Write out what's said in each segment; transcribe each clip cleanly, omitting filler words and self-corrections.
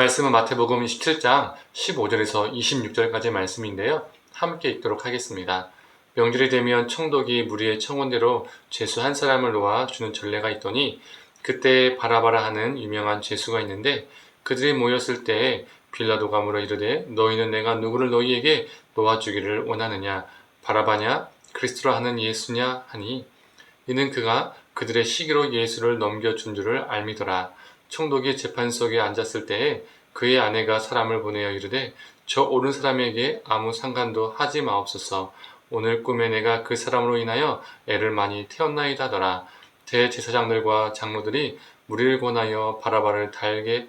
말씀은 마태복음 27장 15절에서 26절까지 말씀인데요. 함께 읽도록 하겠습니다. 명절이 되면 총독이 무리의 청원대로 죄수 한 사람을 놓아 주는 전례가 있더니 그때 바라바라 하는 유명한 죄수가 있는데 그들이 모였을 때에 빌라도가 물어 이르되 너희는 내가 누구를 너희에게 놓아주기를 원하느냐 바라바냐 그리스도라 하는 예수냐 하니 이는 그가 그들의 시기로 예수를 넘겨준 줄을 알미더라. 총독이 재판석에 앉았을 때에 그의 아내가 사람을 보내어 이르되 저 옳은 사람에게 아무 상관도 하지 마옵소서. 오늘 꿈에 내가 그 사람으로 인하여 애를 많이 태웠나이다 하더라. 대제사장들과 장로들이 무리를 권하여 바라바를 달게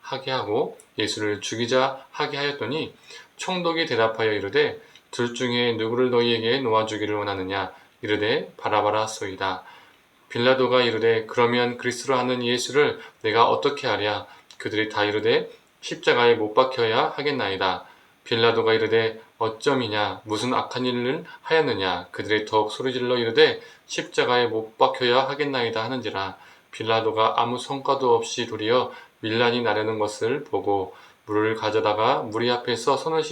하게 하고 예수를 죽이자 하게 하였더니 총독이 대답하여 이르되 둘 중에 누구를 너희에게 놓아주기를 원하느냐 이르되 바라바라 소이다. 빌라도가 이르되 그러면 그리스도라 하는 예수를 내가 어떻게 하랴? 그들이 다 이르되 십자가에 못 박혀야 하겠나이다. 빌라도가 이르되 어쩜이냐 무슨 악한 일을 하였느냐? 그들이 더욱 소리질러 이르되 십자가에 못 박혀야 하겠나이다 하는지라. 빌라도가 아무 성과도 없이 도리어 밀란이 나르는 것을 보고 물을 가져다가 무리 앞에서 손을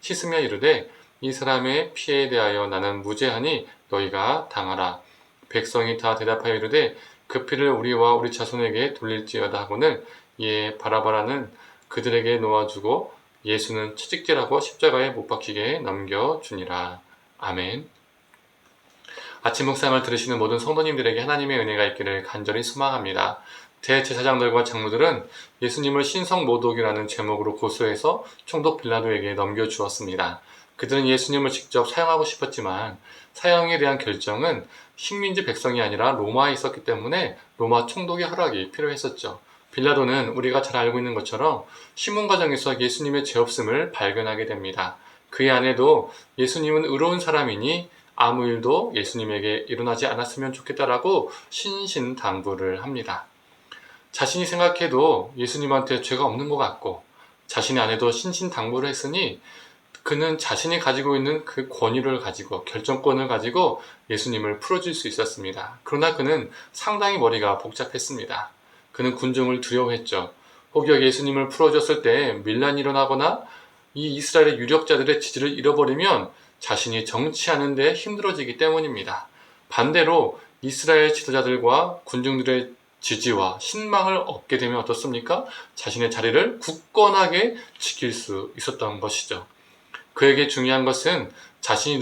씻으며 이르되 이 사람의 피해에 대하여 나는 무죄하니 너희가 당하라. 백성이 다 대답하여 이르되 그 피를 우리와 우리 자손에게 돌릴지어다 하고는 이에 바라바라는 그들에게 놓아주고 예수는 채찍질하고 십자가에 못 박히게 넘겨주니라. 아멘. 아침 묵상을 들으시는 모든 성도님들에게 하나님의 은혜가 있기를 간절히 소망합니다. 대제사장들과 장로들은 예수님을 신성모독이라는 제목으로 고소해서 총독 빌라도에게 넘겨주었습니다. 그들은 예수님을 직접 사형하고 싶었지만 사형에 대한 결정은 식민지 백성이 아니라 로마에 있었기 때문에 로마 총독의 허락이 필요했었죠. 빌라도는 우리가 잘 알고 있는 것처럼 신문 과정에서 예수님의 죄 없음을 발견하게 됩니다. 그의 아내도 예수님은 의로운 사람이니 아무 일도 예수님에게 일어나지 않았으면 좋겠다라고 신신당부를 합니다. 자신이 생각해도 예수님한테 죄가 없는 것 같고 자신의 아내도 신신당부를 했으니 그는 자신이 가지고 있는 그 권위를 가지고 결정권을 가지고 예수님을 풀어줄 수 있었습니다. 그러나 그는 상당히 머리가 복잡했습니다. 그는 군중을 두려워했죠. 혹여 예수님을 풀어줬을 때 밀란이 일어나거나 이 이스라엘의 유력자들의 지지를 잃어버리면 자신이 정치하는 데 힘들어지기 때문입니다. 반대로 이스라엘 지도자들과 군중들의 지지와 신망을 얻게 되면 어떻습니까? 자신의 자리를 굳건하게 지킬 수 있었던 것이죠. 그에게 중요한 것은 자신이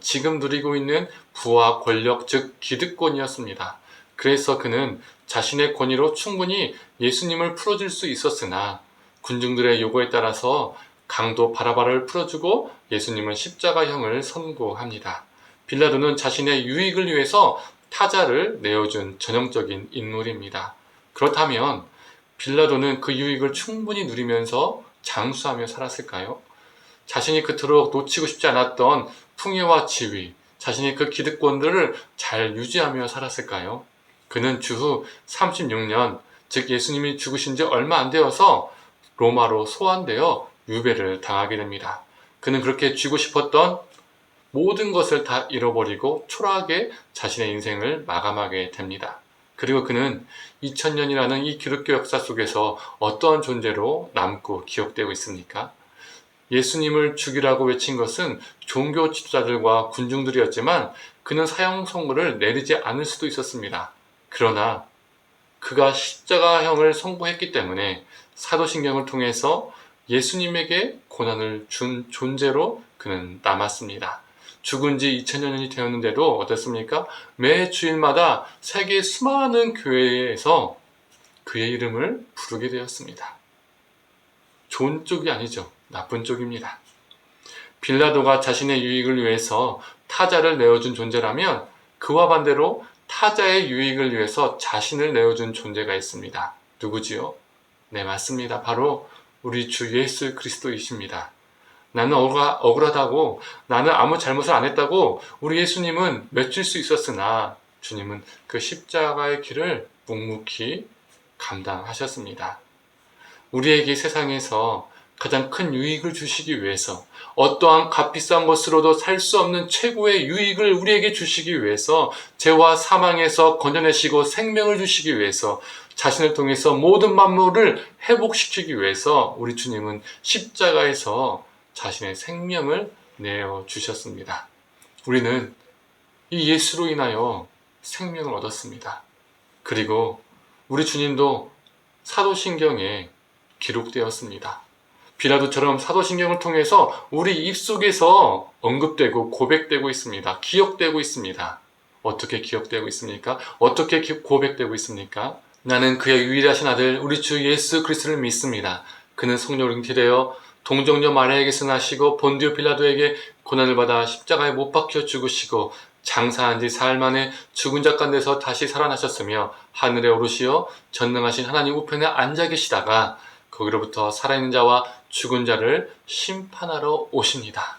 지금 누리고 있는 부와 권력, 즉 기득권이었습니다. 그래서 그는 자신의 권위로 충분히 예수님을 풀어줄 수 있었으나 군중들의 요구에 따라서 강도 바라바를 풀어주고 예수님은 십자가형을 선고합니다. 빌라도는 자신의 유익을 위해서 타자를 내어준 전형적인 인물입니다. 그렇다면 빌라도는 그 유익을 충분히 누리면서 장수하며 살았을까요? 자신이 그토록 놓치고 싶지 않았던 풍요와 지위, 자신이 그 기득권들을 잘 유지하며 살았을까요? 그는 주후 36년, 즉 예수님이 죽으신 지 얼마 안 되어서 로마로 소환되어 유배를 당하게 됩니다. 그는 그렇게 쥐고 싶었던 모든 것을 다 잃어버리고 초라하게 자신의 인생을 마감하게 됩니다. 그리고 그는 2000년이라는 이 기독교 역사 속에서 어떠한 존재로 남고 기억되고 있습니까? 예수님을 죽이라고 외친 것은 종교 지도자들과 군중들이었지만 그는 사형 선고를 내리지 않을 수도 있었습니다. 그러나 그가 십자가형을 선고했기 때문에 사도신경을 통해서 예수님에게 고난을 준 존재로 그는 남았습니다. 죽은 지 2000년이 되었는데도 어떻습니까? 매 주일마다 세계 수많은 교회에서 그의 이름을 부르게 되었습니다. 좋은 쪽이 아니죠. 나쁜 쪽입니다. 빌라도가 자신의 유익을 위해서 타자를 내어준 존재라면 그와 반대로 타자의 유익을 위해서 자신을 내어준 존재가 있습니다. 누구지요? 네, 맞습니다. 바로 우리 주 예수 그리스도이십니다. 나는 억울하다고, 나는 아무 잘못을 안 했다고 우리 예수님은 외칠 수 있었으나 주님은 그 십자가의 길을 묵묵히 감당하셨습니다. 우리에게 세상에서 가장 큰 유익을 주시기 위해서 어떠한 값비싼 것으로도 살 수 없는 최고의 유익을 우리에게 주시기 위해서 죄와 사망에서 건져내시고 생명을 주시기 위해서 자신을 통해서 모든 만물을 회복시키기 위해서 우리 주님은 십자가에서 자신의 생명을 내어 주셨습니다. 우리는 이 예수로 인하여 생명을 얻었습니다. 그리고 우리 주님도 사도신경에 기록되었습니다. 빌라도처럼 사도신경을 통해서 우리 입속에서 언급되고 고백되고 있습니다. 기억되고 있습니다. 어떻게 기억되고 있습니까? 어떻게 고백되고 있습니까? 나는 그의 유일하신 아들 우리 주 예수 그리스도를 믿습니다. 그는 성령으로 잉태되어 동정녀 마리아에게서 나시고 본디오 빌라도에게 고난을 받아 십자가에 못 박혀 죽으시고 장사한 지 사흘 만에 죽은 자 가운데서 다시 살아나셨으며 하늘에 오르시어 전능하신 하나님 우편에 앉아 계시다가 거기로부터 살아있는 자와 죽은 자를 심판하러 오십니다.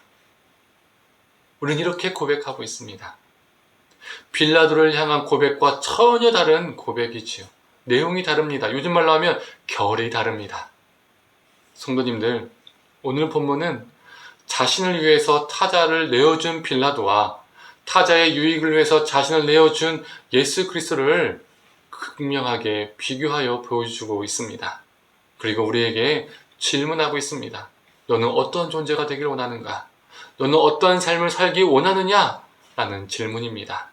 우리는 이렇게 고백하고 있습니다. 빌라도를 향한 고백과 전혀 다른 고백이지요. 내용이 다릅니다. 요즘 말로 하면 결이 다릅니다. 성도님들, 오늘 본문은 자신을 위해서 타자를 내어준 빌라도와 타자의 유익을 위해서 자신을 내어준 예수 그리스도를 극명하게 비교하여 보여주고 있습니다. 그리고 우리에게 질문하고 있습니다. 너는 어떤 존재가 되길 원하는가? 너는 어떠한 삶을 살기 원하느냐? 라는 질문입니다.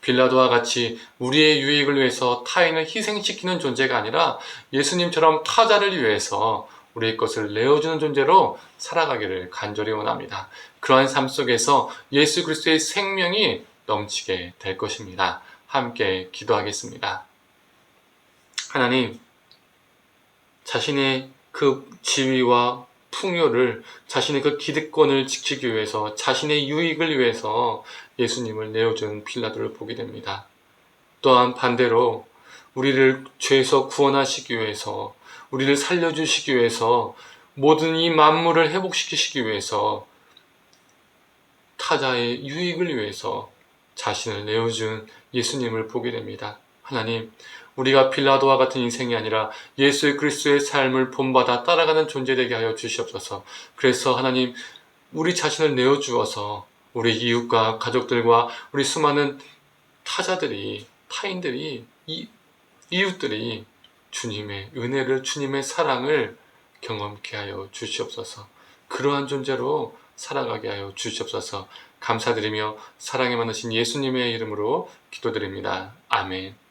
빌라도와 같이 우리의 유익을 위해서 타인을 희생시키는 존재가 아니라 예수님처럼 타자를 위해서 우리의 것을 내어주는 존재로 살아가기를 간절히 원합니다. 그러한 삶 속에서 예수 그리스도의 생명이 넘치게 될 것입니다. 함께 기도하겠습니다. 하나님, 자신의 그 지위와 풍요를, 자신의 그 기득권을 지키기 위해서, 자신의 유익을 위해서 예수님을 내어준 빌라도를 보게 됩니다. 또한 반대로 우리를 죄에서 구원하시기 위해서, 우리를 살려주시기 위해서, 모든 이 만물을 회복시키시기 위해서, 타자의 유익을 위해서 자신을 내어준 예수님을 보게 됩니다. 하나님, 우리가 빌라도와 같은 인생이 아니라 예수 그리스도의 삶을 본받아 따라가는 존재 되게 하여 주시옵소서. 그래서 하나님, 우리 자신을 내어주어서 우리 이웃과 가족들과 우리 수많은 타자들이, 타인들이, 이웃들이 주님의 은혜를, 주님의 사랑을 경험케 하여 주시옵소서. 그러한 존재로 살아가게 하여 주시옵소서. 감사드리며 사랑에 많으신 예수님의 이름으로 기도드립니다. 아멘.